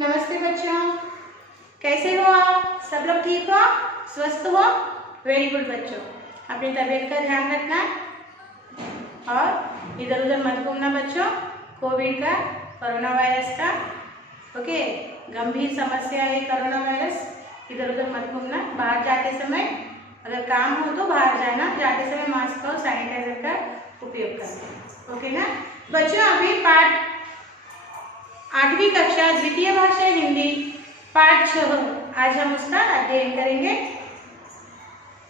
नमस्ते बच्चों, कैसे हो आप? सब लोग ठीक हो, स्वस्थ हो? वेरी गुड बच्चों। अपनी तबीयत का ध्यान रखना और इधर उधर मत घूमना बच्चों। कोविड का, कोरोना वायरस का, ओके, गंभीर समस्या है कोरोना वायरस। इधर उधर मत घूमना। बाहर जाते समय अगर काम हो तो बाहर जाना, जाते समय मास्क और सैनिटाइजर का उपयोग करना, ओके ना बच्चों। अभी पाठ 8वीं कक्षा द्वितीय भाषा हिंदी पाठ 6, आज हम उसका अध्ययन करेंगे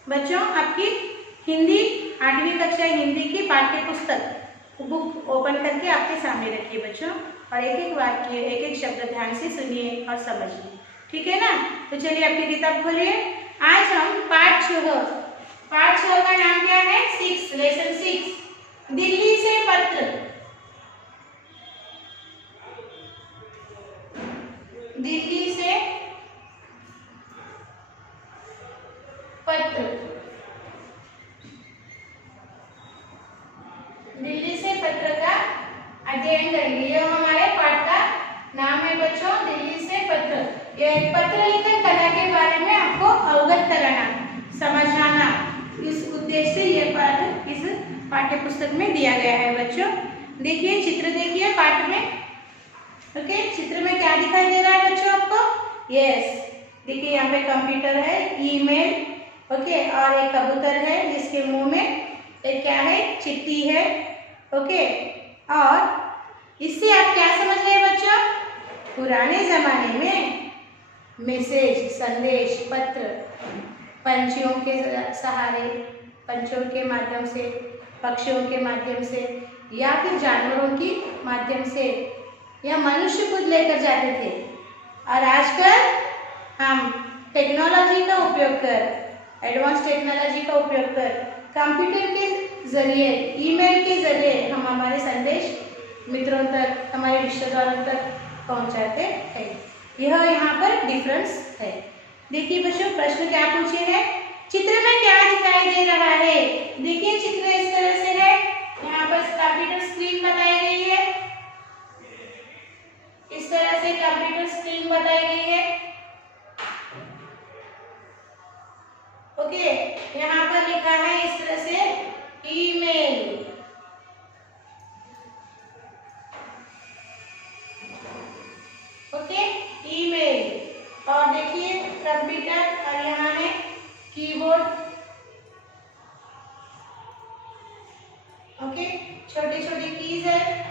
बच्चों। आपकी हिंदी 8वीं कक्षा हिंदी की पाठ्य पुस्तक बुक ओपन करके आपके सामने रखिए बच्चों, और एक एक वाक्य, एक एक शब्द ध्यान से सुनिए और समझिए, ठीक है ना। तो चलिए आपकी किताब खोलिए। आज हम पाठ 6 का नाम क्या है? 6, लेसन 6, दिल्ली से पत्र। दिल्ली से पत्र, दिल्ली से पत्र का अध्ययन करेंगे। यह हमारे पाठ का नाम है बच्चों, दिल्ली से पत्र। यह पत्र लिखन कला के बारे में आपको अवगत कराना, समझाना, इस उद्देश्य से यह पाठ इस पाठ्य पुस्तक में दिया गया है बच्चों। देखिए, चित्र देखिए पाठ में, ओके। चित्र में क्या दिखाई दे रहा है बच्चों आपको? यस, देखिए यहाँ पे कंप्यूटर है, ईमेल, ओके, और एक कबूतर है जिसके मुंह में एक क्या है? चिट्ठी है, ओके। और इससे आप क्या समझ रहे बच्चों? पुराने जमाने में मैसेज, संदेश, पत्र पंछियों के सहारे, पंछियों के माध्यम से, पक्षियों के माध्यम से, या फिर जानवरों की माध्यम से, या मनुष्य खुद लेकर जाते थे। और आजकल हम टेक्नोलॉजी का उपयोग कर, एडवांस टेक्नोलॉजी का उपयोग कर, कंप्यूटर के जरिए, ईमेल के जरिए हम हमारे संदेश मित्रों तक, हमारे रिश्तेदारों तक पहुंचाते हैं। यह यहाँ पर डिफरेंस है। देखिए बच्चों, प्रश्न क्या पूछे हैं? चित्र में क्या दिखाई दे रहा है? देखिए, चित्र इस तरह से है। यहाँ पर कंप्यूटर स्क्रीन बताई गई है, इस तरह से कंप्यूटर स्क्रीन बताई गई है, ओके। यहाँ पर लिखा है इस तरह से ईमेल, ओके, ईमेल। और देखिए कंप्यूटर, और यहाँ है कीबोर्ड, ओके, छोटी छोटी कीज है।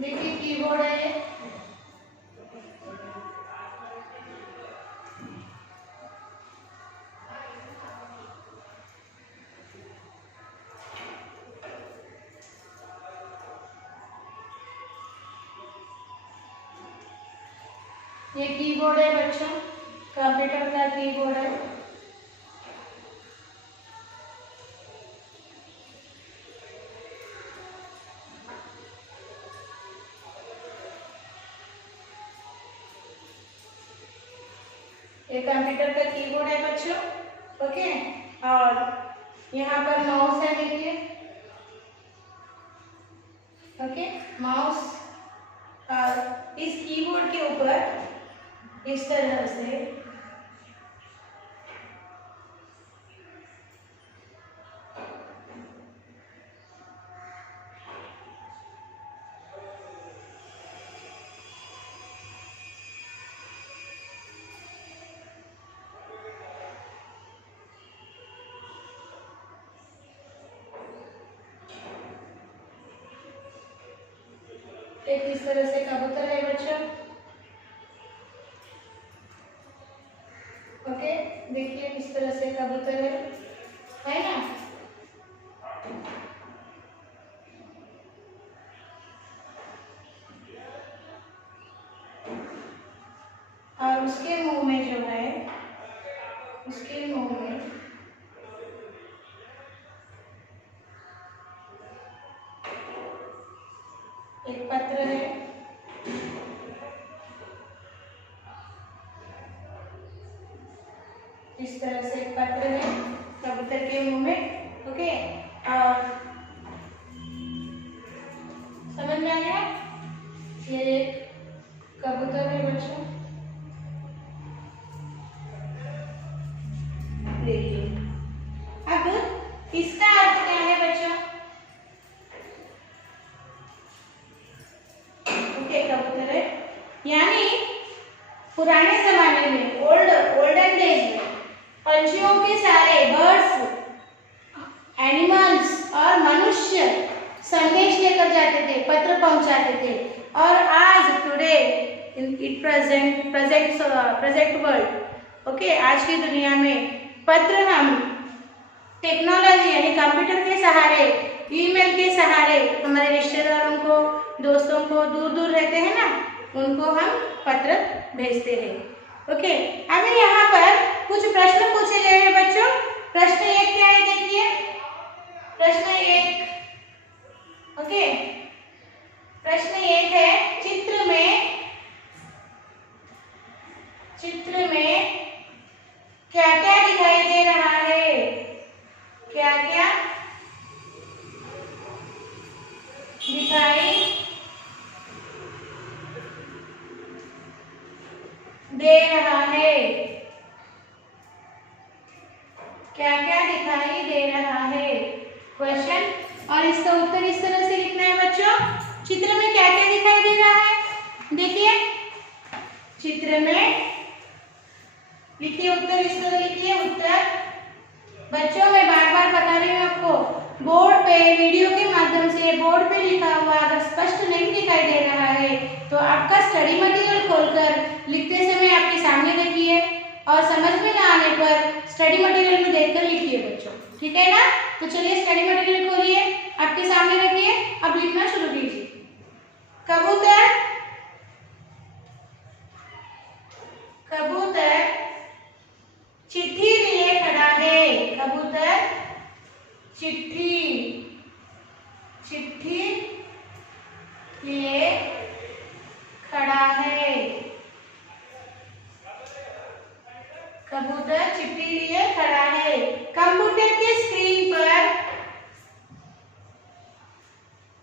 देखिए कीबोर्ड है ये कीबोर्ड है बच्चों, कंप्यूटर का कीबोर्ड है। ये कंप्यूटर का कीबोर्ड है बच्चों, ओके। और यहाँ पर माउस है, देखिए, ओके, माउस। और इस कीबोर्ड के ऊपर इस तरह से एक इस तरह से कबूतर है बच्चों, ओके। देखिए इस तरह से कबूतर है ना। और उसके मुंह में जो है, उसके मुंह में एक पत्र है, इस तरह से एक पत्र है कबूतर के मुंह में। ओके, और समझ में आ गया? ये कबूतर है बच्चों, देखिए। अब इसका अर्थ क्या है बच्चों? ओके, कबूतर है, यानी पुराने जमाने में ओल्डन डेज में पंछियों के सारे बर्ड्स, एनिमल्स और मनुष्य संदेश लेकर जाते थे, पत्र पहुंचाते थे। और आज today in present world, okay, आज की दुनिया में पत्र हम टेक्नोलॉजी यानी कंप्यूटर के सहारे, ईमेल के सहारे हमारे रिश्तेदारों को, दोस्तों को, दूर दूर रहते हैं ना, उनको हम पत्र भेजते हैं। ओके, हमें यहाँ पर कुछ प्रश्न पूछे गए हैं बच्चों। प्रश्न 1 क्या है देखिए, प्रश्न 1, ओके, प्रश्न 1 है चित्र में क्या क्या दिखाई दे रहा है? क्या क्या दिखाई दे रहा है? क्या क्या दिखाई दे रहा है? क्वेश्चन, और इसका उत्तर इस तरह से लिखना है बच्चों। चित्र में क्या क्या दिखाई दे रहा है? देखिए, चित्र में लिखिए, उत्तर इस तरह लिखिए। उत्तर बच्चों मैं बार बार बता रही हूँ आपको, बोर्ड पे वीडियो के माध्यम से बोर्ड पे लिखा हुआ अगर स्पष्ट नहीं दिखाई दे रहा है तो आपका स्टडी मटेरियल खोलकर लिखते समय आपके सामने देखिए, और समझ में ना आने पर स्टडी मटेरियल में देखकर लिखिए बच्चों, ठीक है ना? तो चलिए स्टडी मटेरियल खोलिए, आपके सामने रखिए, अब लिखना शुरू कीजिए। कबूतर चिट्ठी लिए खड़ा है। कबूतर चिट्ठी लिए खड़ा है। कबूतर चिट्ठी लिए खड़ा है।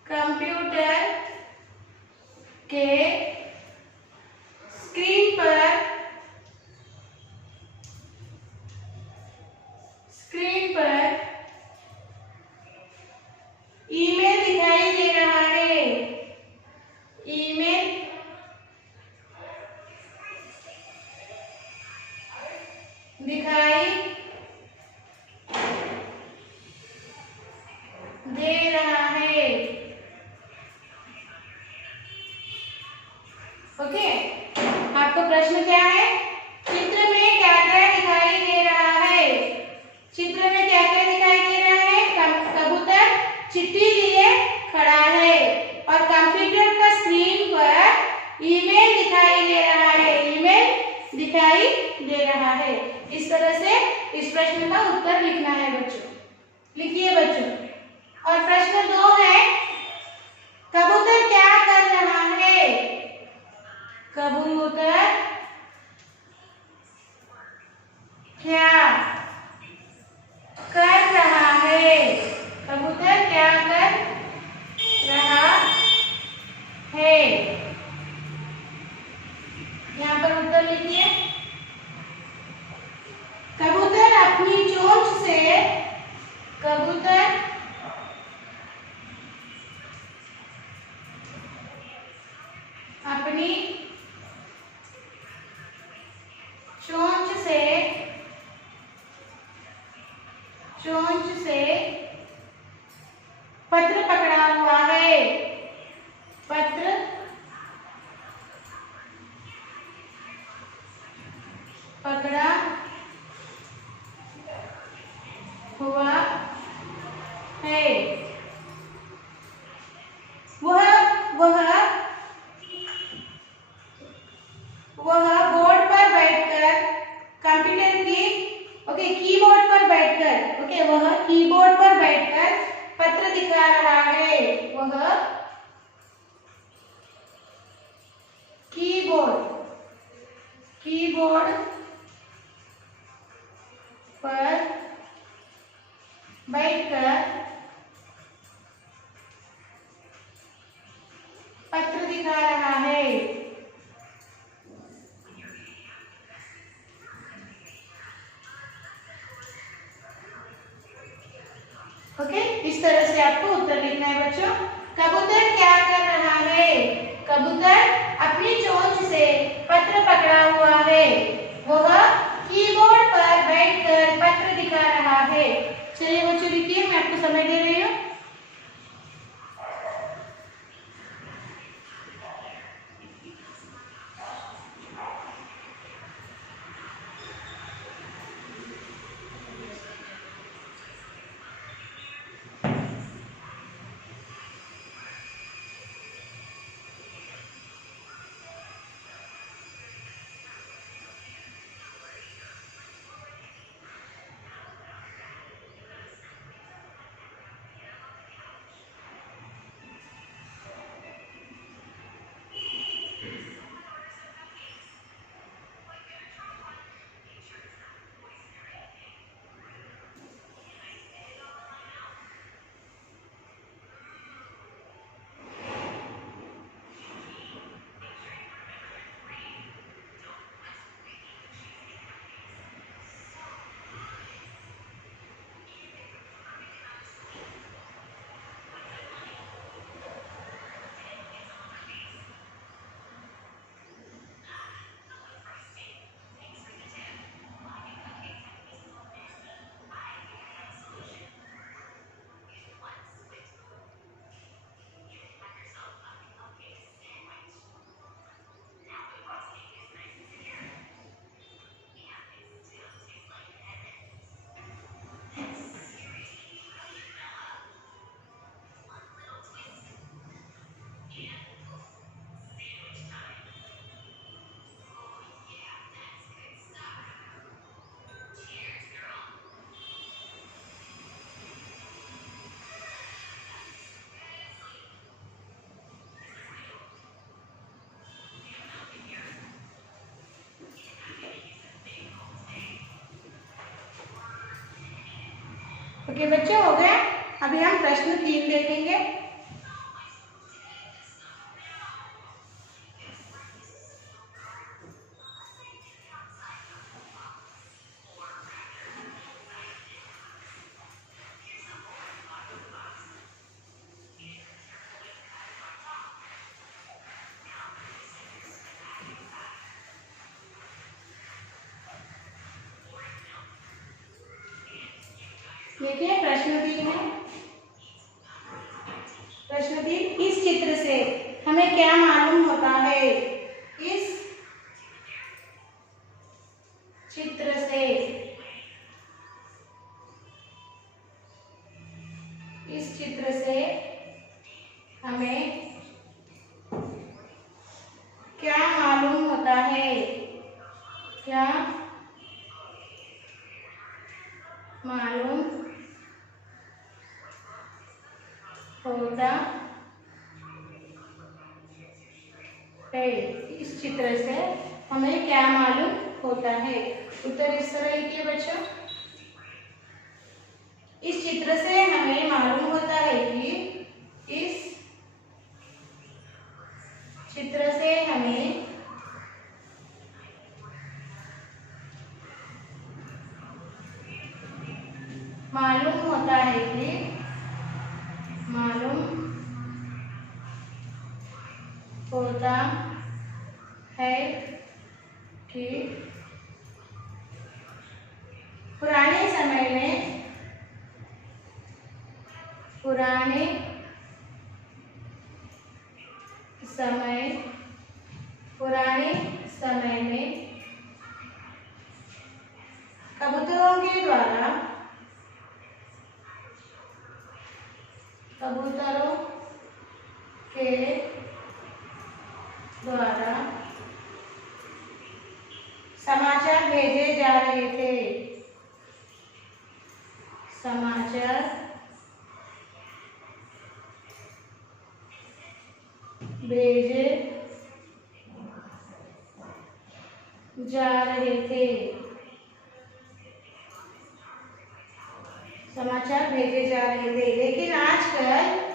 कंप्यूटर के स्क्रीन पर ईमेल दिखाई दे रहा है। ईमेल दिखाई दे रहा है। ओके, आपको प्रश्न क्या है? चित्र में क्या क्या दिखाई दे रहा है? चित्र में क्या क्या दिखाई दे रहा है? कबूतर चिट्ठी लिए खड़ा है और कंप्यूटर का स्क्रीन पर ईमेल दिखाई दे रहा है। ईमेल दिखाई दे रहा है। इस तरह से इस प्रश्न का उत्तर लिखना है बच्चों। लिखिए बच्चों। और प्रश्न 2 है, कबूतर क्या कर रहा है? कबूतर क्या कर रहा है? कबूतर क्या कर रहा है? यहाँ पर उत्तर लिखिए। कबूतर अपनी चोंच से अपनी चोंच से पत्र पकड़ा हुआ है। पत्र पकड़ा हुआ है। वह बोर्ड पर बैठकर कंप्यूटर की कीबोर्ड पर बैठकर वह कीबोर्ड पर बैठकर पत्र दिखा रहा है। वह कीबोर्ड लिखना है बच्चों। कबूतर क्या कर रहा है? कबूतर अपनी चोंच से पत्र पकड़ा हुआ है। वह कीबोर्ड पर बैठकर पत्र दिखा रहा है। चलिए बच्चों लिखिए, मैं आपको समय दे रही हूँ। ओके बच्चों, हो गया। अभी हम प्रश्न 3 देखेंगे। देखिए प्रश्न 3 है। प्रश्न 3, इस चित्र से हमें क्या मालूम होता है? इस चित्र से, इस चित्र से हमें क्या मालूम होता है? क्या मालूम होता है? इस चित्र से हमें क्या मालूम होता है? उत्तर इस तरह लिखिए बच्चों। इस चित्र से हमें मालूम होता है कि, इस चित्र से हमें मालूम होता है कि, मालूम होता है कि पुराने समय में, पुराने समय, पुराने समय में कबूतरों के द्वारा, कबूतरों के द्वारा समाचार भेजे जा रहे थे। समाचार भेजे जा रहे थे। समाचार भेजे जा रहे थे। लेकिन आजकल,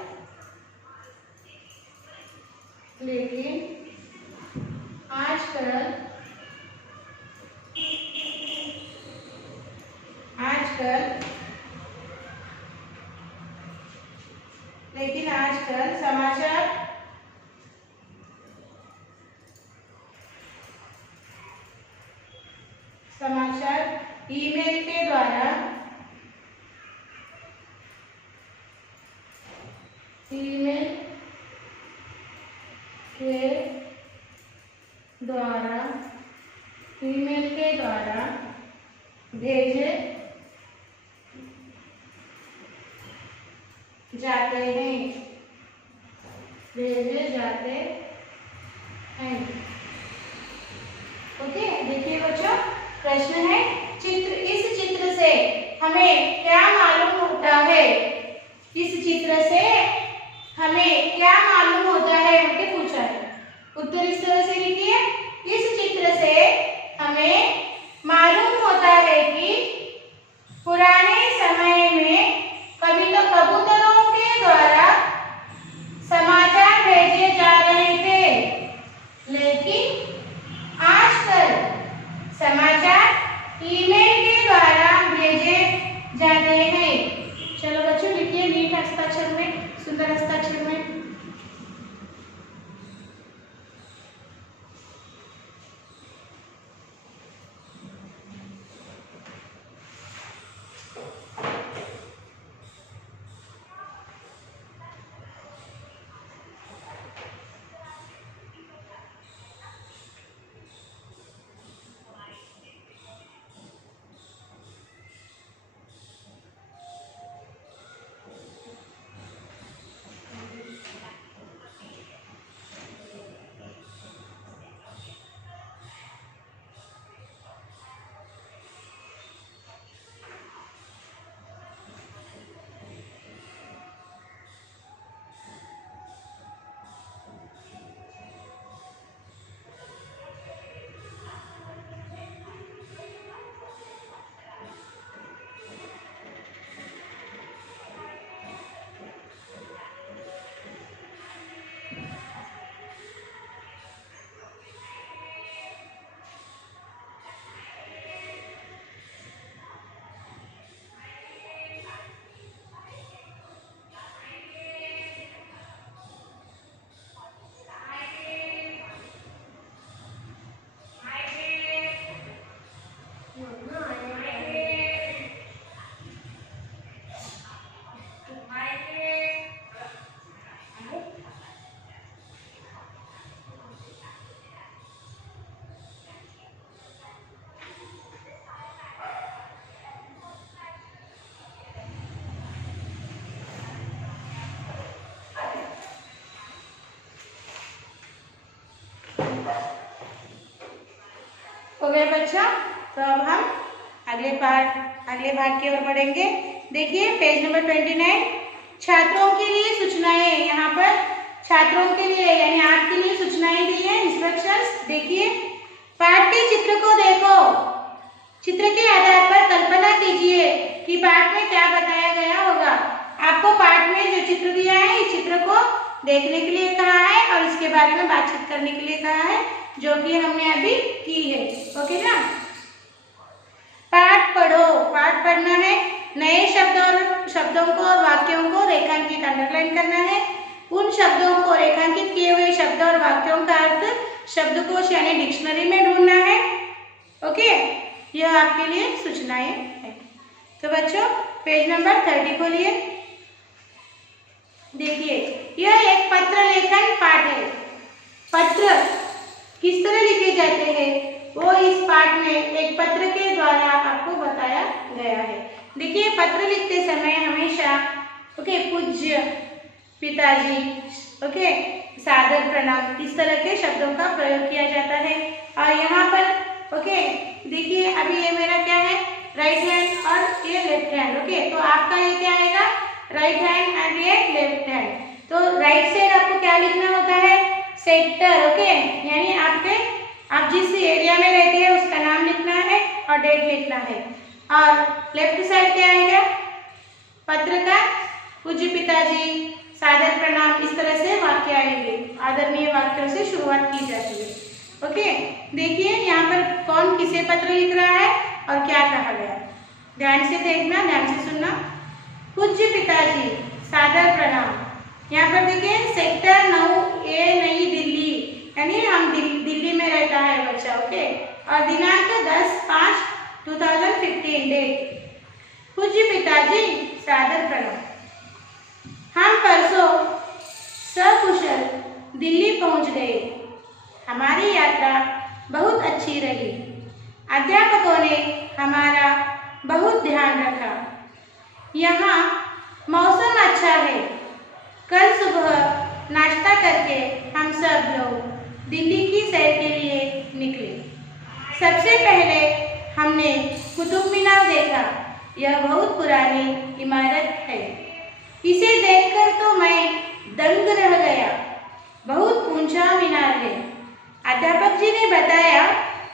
समाचार ईमेल के द्वारा ईमेल के द्वारा भेजे जाते हैं। ओके, देखिए बच्चों, प्रश्न है इस चित्र से हमें क्या मालूम होता है? इस चित्र से हमें क्या मालूम होता है उनके पूछा है। उत्तर इस तरह से लिखिए, इस चित्र से हमें मालूम होता है कि पुराने समय में कभी तो कबूतरों के द्वारा समाचार भेजे जा रहे थे, लेकिन आजकल समाचार ईमेल के द्वारा भेजे जाते हैं। चलो बच्चों लिखिए नीट हस्ताक्षर में, सुंदर हस्ताक्षर में। हो गया बच्चा। तो अब हम अगले भाग की ओर बढ़ेंगे। देखिए पेज नंबर 29, छात्रों के लिए सूचनाएं। यहाँ पर छात्रों के लिए यानी आपके लिए सूचनाएं दी है, इंस्ट्रक्शंस। देखिए, पाठ के चित्र को देखो, चित्र के आधार पर कल्पना कीजिए कि पाठ में क्या बताया गया होगा। आपको पाठ में जो चित्र दिया है इस चित्र को देखने के लिए कहा है और इसके बारे में बातचीत करने के लिए कहा है, जो कि हमने अभी की है। ओके ना। पाठ पढ़ो, पाठ पढ़ना है, नए शब्दों को और वाक्यों को रेखांकित अंडरलाइन करना है। उन शब्दों को रेखांकित किए हुए शब्द और वाक्यों का अर्थ शब्दकोश यानी डिक्शनरी में ढूंढना है। ओके, यह आपके लिए सूचनाएं हैं। तो बच्चों पेज नंबर 30 खोलिए। देखिए, यह एक पत्र लेखन पाठ है। पत्र किस तरह लिखे जाते हैं वो इस पाठ में एक पत्र के द्वारा आपको बताया गया है। देखिए, पत्र लिखते समय हमेशा पूज्य पिताजी, सादर प्रणाम, इस तरह के शब्दों का प्रयोग किया जाता है। और यहाँ पर देखिए, अभी ये मेरा क्या है, राइट हैंड और ये लेफ्ट हैंड। तो आपका ये क्या आएगा, राइट हैंड एंड ये लेफ्ट हैंड। तो राइट साइड आपको क्या लिखना होता है, सेक्टर। यानी आप जिस एरिया में रहते हैं उसका नाम लिखना है और डेट लिखना है। और लेफ्ट साइड क्या आएगा, पत्र का पूज्य पिताजी, सादर प्रणाम, इस तरह से वाक्य आएंगे। आदरणीय वाक्यों से शुरुआत की जाती है। देखिए यहाँ पर कौन किसे पत्र लिख रहा है और क्या कहा गया। ध्यान से देखना, ध्यान से सुनना। पूज्य पिताजी, सादर प्रणाम। यहाँ पर देखिए सेक्टर 9A नई दिल्ली, यानी हम दिल्ली में रहता है बच्चा। और दिनांक 10/5 2015 डेट। पूज्य पिताजी सादर प्रणाम। हम परसों सकुशल दिल्ली पहुंच गए। हमारी यात्रा बहुत अच्छी रही। अध्यापकों ने हमारा बहुत ध्यान रखा। यहाँ मौसम अच्छा है। कल सुबह नाश्ता करके हम सब लोग दिल्ली की सैर के लिए निकले। सबसे पहले हमने कुतुब मीनार देखा। यह बहुत पुरानी इमारत है। इसे देखकर तो मैं दंग रह गया। बहुत ऊंचा मीनार है। अध्यापक जी ने बताया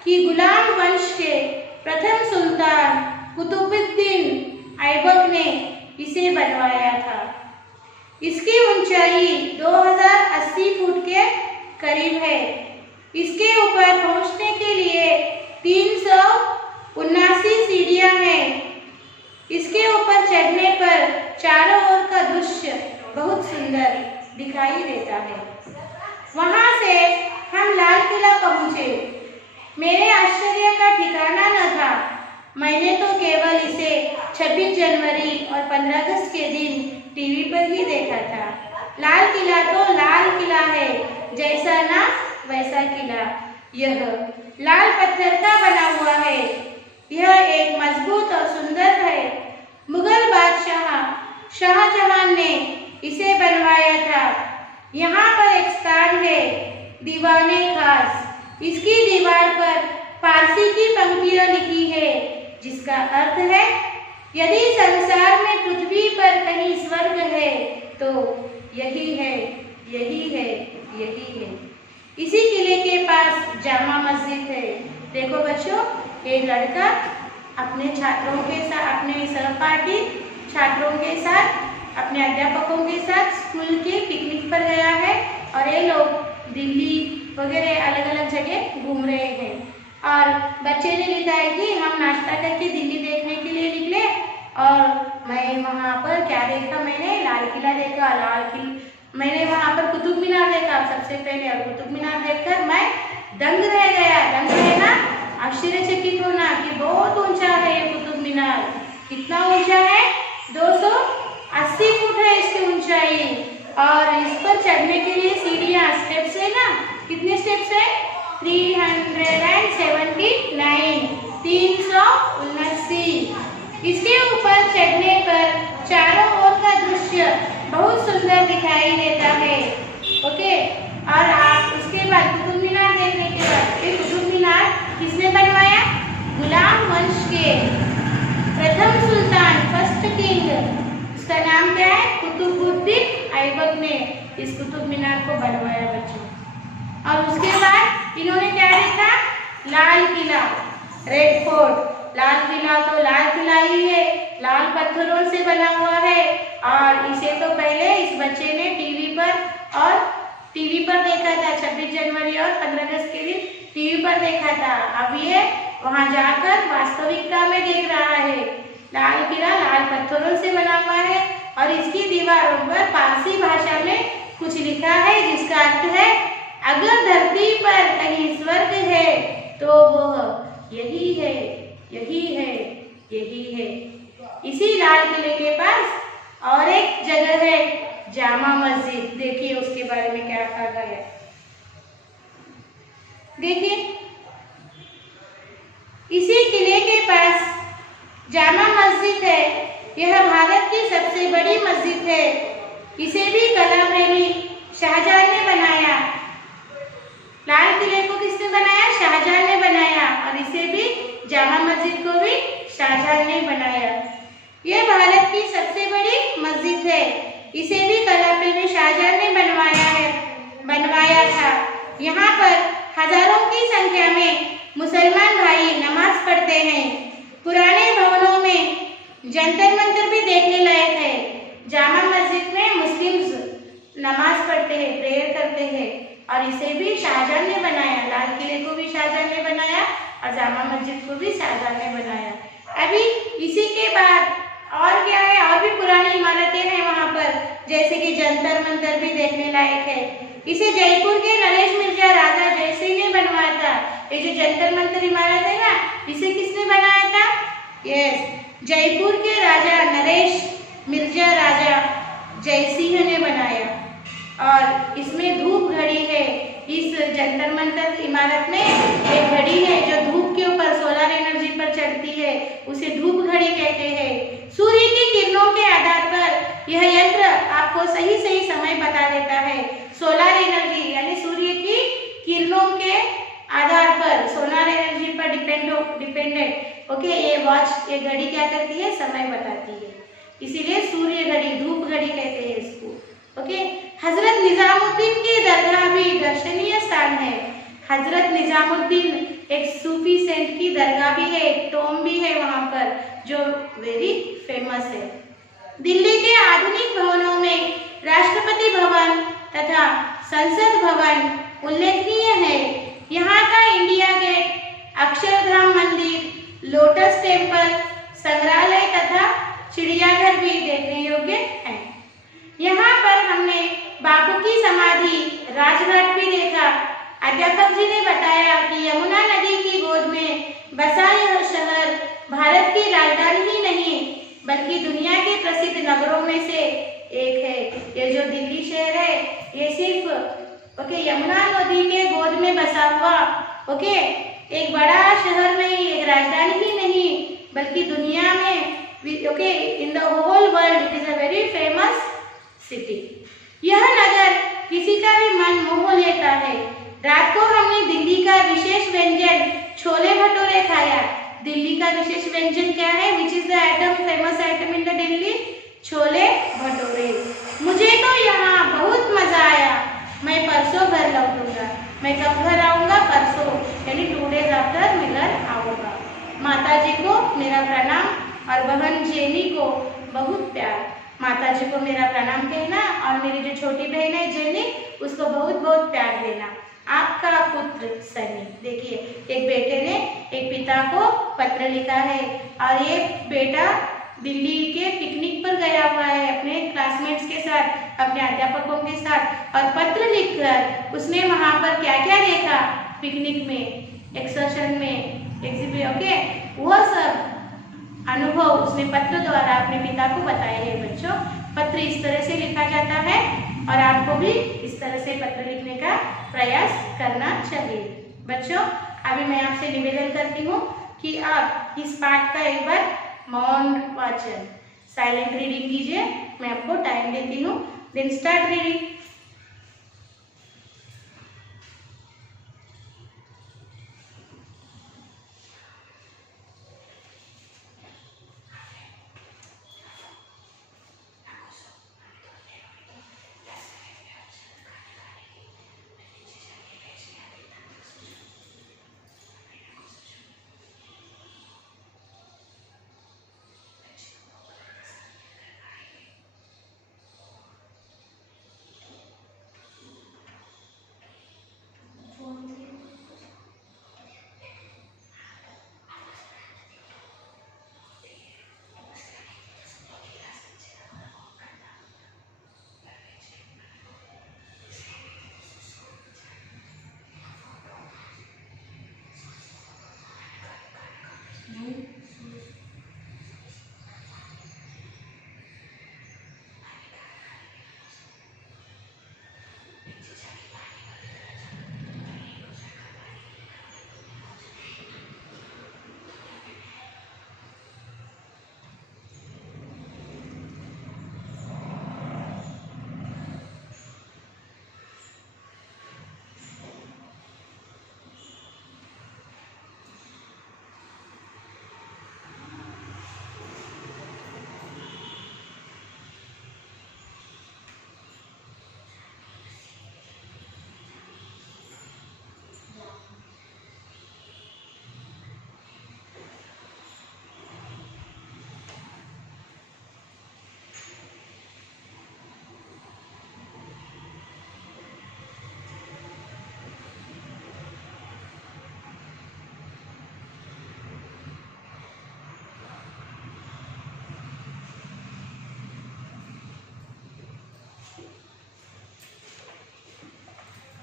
कि गुलाम वंश के प्रथम सुल्तान कुतुबुद्दीन ऐबक ने इसे बनवाया था। इसकी ऊंचाई 2080 फुट के करीब है। इसके ऊपर पहुंचने के लिए 379 सीढ़ियां हैं। इसके ऊपर चढ़ने पर चारों ओर का दृश्य बहुत सुंदर दिखाई देता है। वहां से हम लाल किला पहुंचे। मेरे आश्चर्य का ठिकाना न था। मैंने तो केवल इसे 26 जनवरी और 15 अगस्त के दिन टीवी पर ही देखा था। लाल किला तो लाल किला है, जैसा ना वैसा किला। यह लाल पत्थर का बना हुआ है। यह एक मजबूत और सुंदर है। मुगल बादशाह शाहजहां ने इसे बनवाया था। यहाँ पर एक स्थान है, दीवाने खास। इसकी दीवार पर फारसी की पंक्तियां लिखी है, जिसका अर्थ है, यदि संसार में पृथ्वी पर कहीं स्वर्ग है तो यही है, यही है, यही है। इसी किले के पास जामा मस्जिद है। देखो बच्चों, एक लड़का अपने छात्रों के साथ, अपने सहपाठी छात्रों के साथ, अपने अध्यापकों के साथ स्कूल के पिकनिक पर गया है और ये लोग दिल्ली वगैरह अलग अलग जगह घूम रहे हैं। और बच्चे ने लिखा है कि हम नाश्ता करके दिल्ली देखने के लिए निकले और मैं वहाँ पर क्या देखा, मैंने लाल किला देखा। मैंने वहाँ पर कुतुब मीनार देखा सबसे पहले, और कुतुब मीनार देखकर मैं दंग रह गया। दंग रहना, आश्चर्यचकित होना कि बहुत ऊंचा है ये कुतुब मीनार। कितना ऊंचा है? 280 फुट है इसकी ऊंचाई। और इस पर चढ़ने के लिए सीढ़ियाँ, स्टेप्स है ना। कितने स्टेप्स है? 379, 379। इसके ऊपर चढ़ने पर चारों ओर का दृश्य बहुत सुंदर दिखाई देता है। ओके, और आप उसके बाद कुतुब मीनार देखने के बाद, ये कुतुब मीनार किसने बनवाया? गुलाम वंश के प्रथम सुल्तान, फर्स्ट किंग, उसका नाम क्या है? कुतुबुद्दीन ऐबक ने इस कुतुब मीनार को बनवाया बच्चों। और उसके बाद इन्होंने क्या देखा? Lal Qila, red fort. लाल किला तो लाल किला ही है, लाल पत्थरों से बना हुआ है। और इसे तो पहले इस बच्चे ने टीवी पर देखा था, 26 जनवरी और 15 अगस्त के दिन टीवी पर देखा था। अब ये वहां जाकर वास्तविकता में देख रहा है। लाल किला लाल पत्थरों से बना हुआ है और इसकी दीवारों पर फारसी भाषा में कुछ लिखा है, जिसका अर्थ है, अगर धरती पर कहीं स्वर्ग है तो वह यही है, यही है, यही है। इसी लाल किले के पास और एक जगह है, जामा मस्जिद। देखिए उसके बारे में क्या कहा गया है। देखिए, इसी किले के पास जामा मस्जिद है। यह भारत की सबसे बड़ी मस्जिद है। इसे भी कला प्रेमी शाहजहां ने बनाया। लाल किले को किसने बनाया? शाहजहां ने बनाया। और इसे भी, जामा मस्जिद को भी शाहजहां ने बनाया। यह भारत की सबसे बड़ी मस्जिद है। इसे भी कला प्रेमी शाहजहां ने बनवाया था। यहाँ पर हजारों की संख्या में मुसलमान भाई नमाज पढ़ते हैं। पुराने भवनों में जंतर मंतर भी देखने लायक है। जामा मस्जिद में मुस्लिम्स नमाज पढ़ते हैं, प्रेयर करते हैं। और इसे भी शाहजहां ने बनाया। लाल किले को भी शाहजहां ने बनाया और जामा मस्जिद को भी शाहजहां ने बनाया। अभी इसी के बाद और क्या है? और भी पुरानी इमारतें हैं वहाँ पर, जैसे कि जंतर मंतर भी देखने लायक है। इसे जयपुर के नरेश मिर्जा राजा जयसिंह ने बनवाया था। ये जो जंतर मंतर इमारत है ना, इसे किसने बनाया था? यस, जयपुर के राजा नरेश मिर्जा राजा जयसिंह ने बनाया। और इसमें धूप घड़ी है। इस जंतर मंतर इमारत में एक घड़ी है जो धूप के ऊपर सोलर एनर्जी पर चलती है, उसे धूप घड़ी कहते हैं। सूर्य की किरणों के आधार पर यह यंत्र आपको सही सही समय बता देता है। सोलर एनर्जी यानी सूर्य की किरणों के आधार पर, सोलर एनर्जी पर डिपेंडेंट ओके, ये वॉच, ये घड़ी क्या करती है? समय बताती है। इसीलिए सूर्य घड़ी, धूप घड़ी कहते हैं इसको। ओके, हजरत निजामुद्दीन की दरगाह भी दर्शनीय स्थान है। हजरत निजामुद्दीन एक सूफी सेंट की दरगाह भी है, एक टॉम भी है वहां पर, जो वेरी फेमस है। दिल्ली के आधुनिक भवनों में राष्ट्रपति भवन तथा संसद भवन उल्लेखनीय है। यहाँ का इंडिया गेट, अक्षरधाम मंदिर, लोटस टेम्पल, संग्रहालय तथा चिड़ियाघर भी देखने योग्य है। यहाँ पर हमने बापू की समाधि, राजघाट भी देखा। अध्यापक जी ने बताया कि यमुना नदी की गोद में बसा यह शहर भारत की राजधानी ही नहीं बल्कि दुनिया के प्रसिद्ध नगरों में से एक है। ये जो दिल्ली शहर है, ये सिर्फ यमुना नदी के गोद में बसा हुआ एक बड़ा शहर नहीं, एक राजधानी ही नहीं बल्कि दुनिया में in the whole world it is a very famous city. यह नगर किसी का भी मन मोह लेता है। रात को हमने दिल्ली का विशेष व्यंजन छोले भटूरे खाया। दिल्ली का विशेष व्यंजन क्या है? Which is the item, famous item in the Delhi? Chole bhature. मुझे तो यहाँ बहुत मजा आया। मैं परसों घर लौटूंगा। मैं कब घर आऊंगा? परसों, यानी 2 days आफ्टर मैं घर आऊंगा। माता जी को मेरा प्रणाम और बहन जेनी को बहुत प्यार। माता जी को मेरा प्रणाम कहना और मेरी जो छोटी बहन है जेनी, उसको बहुत बहुत प्यार देना। आपका पुत्र सनी। देखिए, एक बेटे ने एक पिता को पत्र लिखा है और ये बेटा दिल्ली के पिकनिक पर गया हुआ है अपने क्लासमेट्स के साथ, अपने अध्यापकों के साथ, और पत्र लिखकर उसने वहां पर क्या क्या देखा पिकनिक में, एक्सकर्शन में, एग्जिबिशन, वो सब अनुभव उसने पत्र द्वारा अपने पिता को बताया है। बच्चों, पत्र इस तरह से लिखा जाता है और आपको भी इस तरह से पत्र लिखने का प्रयास करना चाहिए। बच्चों, अभी मैं आपसे निवेदन करती हूँ कि आप इस पाठ का एक बार मौन वाचन, साइलेंट रीडिंग कीजिए। मैं आपको टाइम देती हूँ, देन स्टार्ट रीडिंग।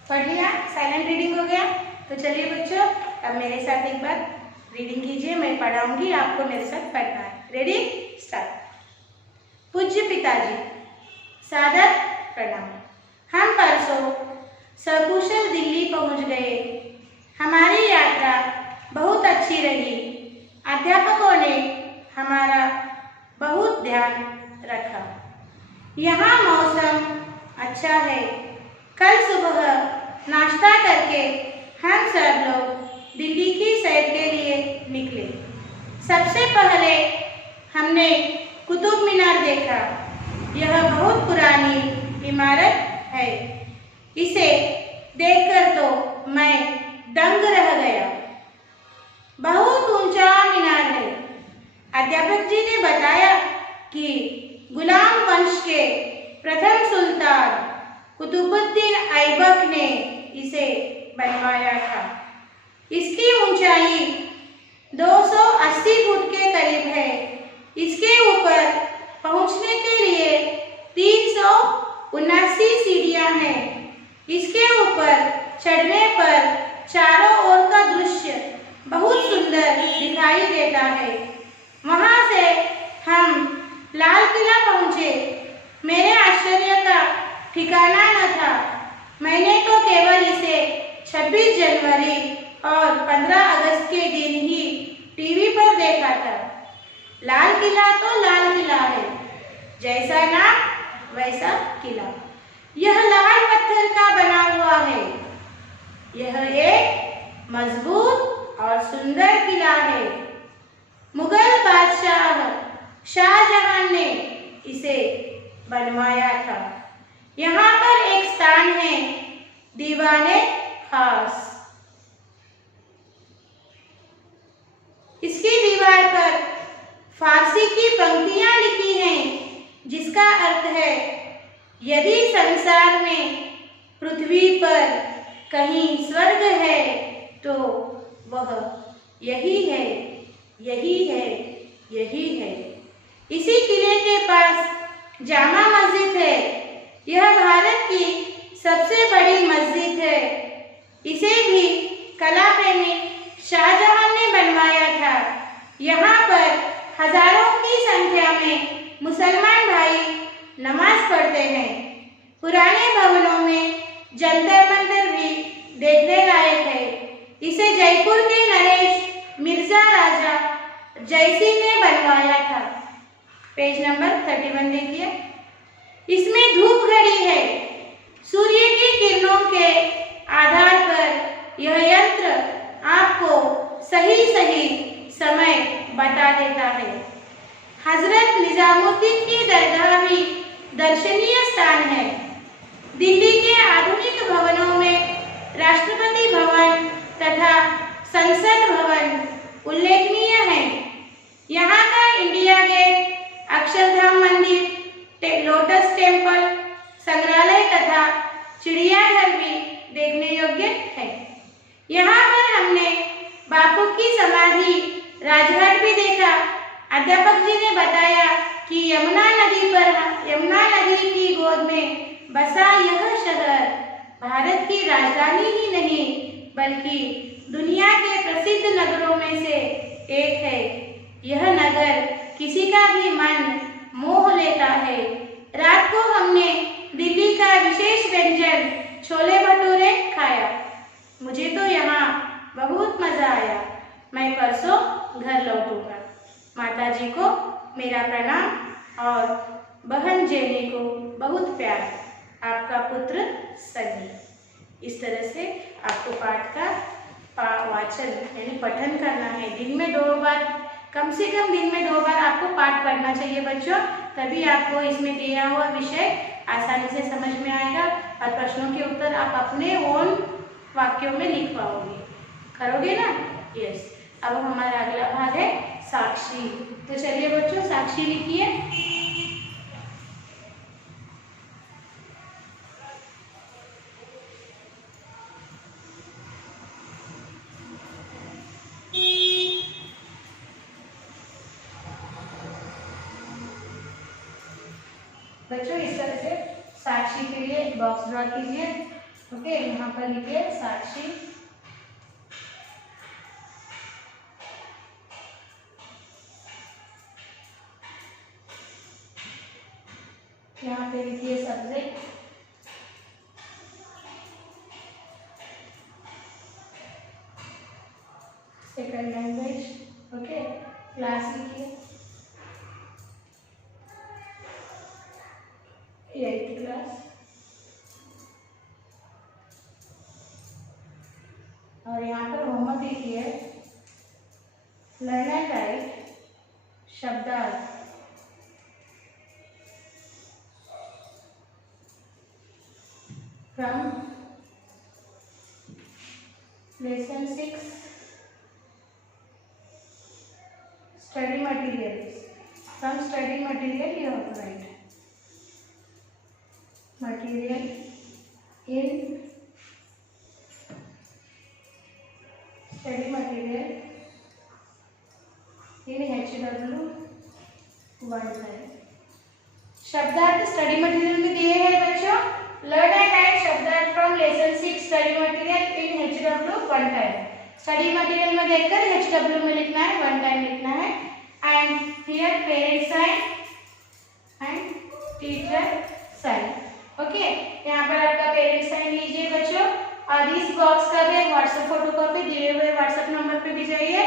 पढ़ लिया? साइलेंट रीडिंग हो गया? तो चलिए बच्चों, अब मेरे साथ एक बार रीडिंग कीजिए। मैं पढ़ाऊंगी, आपको मेरे साथ पढ़ना है। Ready, start. पूज्य पिताजी, सादर प्रणाम। हम परसों सकुशल दिल्ली पहुंच गए। हमारी यात्रा बहुत अच्छी रही। अध्यापकों ने हमारा बहुत ध्यान रखा। यहाँ मौसम अच्छा है। कल सुबह नाश्ता करके हम सब लोग दिल्ली की सैर के लिए निकले। सबसे पहले हमने कुतुब मीनार देखा। यह बहुत पुरानी इमारत है। इसे देखकर तो मैं दंग रह गया। बहुत ऊंचा मीनार है। अध्यापक जी ने बताया कि गुलाम वंश के प्रथम सुल्तान कुतुबुद्दीन ऐबक ने इसे बनवाया था। इसकी ऊंचाई 280 फुट के करीब है। इसके ऊपर पहुंचने के लिए 379 सीढ़ियां हैं। इसके ऊपर चढ़ने पर चारों ओर का दृश्य बहुत सुंदर दिखाई देता है। वहां से हम लाल किला पहुंचे। मेरे आश्चर्य का ठिकाना न था। मैंने तो केवल इसे 26 जनवरी और 15 अगस्त के दिन ही टीवी पर देखा था। लाल किला तो लाल किला है, जैसा नाम वैसा किला। यह लाल पत्थर का बना हुआ है। यह एक मजबूत और सुंदर किला है। मुगल बादशाह शाहजहां ने इसे बनवाया था। यहाँ पर एक स्थान है, दीवाने खास। इसकी दीवार पर फारसी की पंक्तियां लिखी हैं, जिसका अर्थ है, यदि संसार में पृथ्वी पर कहीं स्वर्ग है तो वह यही है, यही है, यही है। इसी किले के पास जामा मस्जिद है। यह भारत की सबसे बड़ी मस्जिद है। इसे भी कला प्रेमी शाहजहां ने बनवाया था। यहाँ पर हजारों की संख्या में मुसलमान भाई नमाज पढ़ते हैं। पुराने भवनों में जंतर मंतर भी देखने लायक है। इसे जयपुर के नरेश मिर्जा राजा जयसिंह ने बनवाया था। पेज नंबर 31 देखिए। इसमें धूप घड़ी है। सूर्य की किरणों के आधार पर यह यंत्र आपको सही सही समय बता देता है। हजरत निजामुद्दीन की दरगाह भी दर्शनीय स्थान है। दिल्ली के आधुनिक भवनों में राष्ट्रपति भवन तथा संसद भवन उल्लेखनीय है। यहाँ का इंडिया गेट, अक्षरधाम मंदिर, लोटस टेम्पल, संग्रहालय तथा चिड़ियाघर भी देखने योग्य है। यहाँ पर हमने बापू की समाधि, राजघाट भी देखा। अध्यापक जी ने बताया कि यमुना नदी की गोद में बसा यह शहर भारत की राजधानी ही नहीं बल्कि दुनिया के प्रसिद्ध नगरों में से एक है। यह नगर किसी का भी मन मोह लेता है। रात को हमने दिल्ली का विशेष व्यंजन छोले भटूरे खाया। मुझे तो यहाँ बहुत मजा आया। मैं परसों घर लौटूंगा। माताजी को मेरा प्रणाम और बहन जेनी को बहुत प्यार। आपका पुत्र सनी। इस तरह से आपको पाठ का वाचन यानी पठन करना है। दिन में 2 बार, कम से कम दिन में 2 बार आपको पाठ पढ़ना चाहिए बच्चों। तभी आपको इसमें दिया हुआ विषय आसानी से समझ में आएगा और प्रश्नों के उत्तर आप अपने ओन वाक्यों में लिख पाओगे। करोगे ना? यस। अब हमारा अगला भाग है साक्षी। तो चलिए बच्चों, साक्षी लिखिए। बच्चों इस तरह से साक्षी के लिए बॉक्स ड्रॉ कीजिए। ओके, यहाँ पर लिखिए साक्षी। यहाँ पे लिखिए subject, second language, okay. Class लिखिए 8th क्लास, और यहाँ पर होमवर्क लिखिए लर्न एंड राइट शब्दार्थ from lesson 6 study materials. From study material you have to write material in study material in HW1 time. शब्दार्थ स्टडी मटेरियल में दिए हैं बच्चों। लर्न एंड राइट शब्दार्थ from lesson 6 study material in HW1 time. Study material में देखकर HW में लिखना है, 1 टाइम लिखना है। And here parents sign and teacher sign, okay. यहाँ पर आपका पेरेंट्स साइन लीजिए बच्चों, और इस बॉक्स का भी व्हाट्सएप फोटो कॉपी दिए हुए व्हाट्सएप नंबर पे भी चाहिए,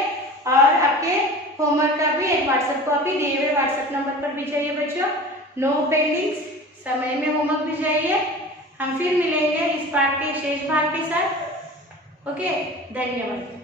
और आपके होमवर्क का भी एक व्हाट्सएप कॉपी दिए हुए व्हाट्सएप नंबर पर भी चाहिए बच्चों। नो पेंडिंग्स, समय में होमवर्क भी चाहिए। हम फिर मिलेंगे इस पाठ के शेष भाग के साथ, ओके। धन्यवाद।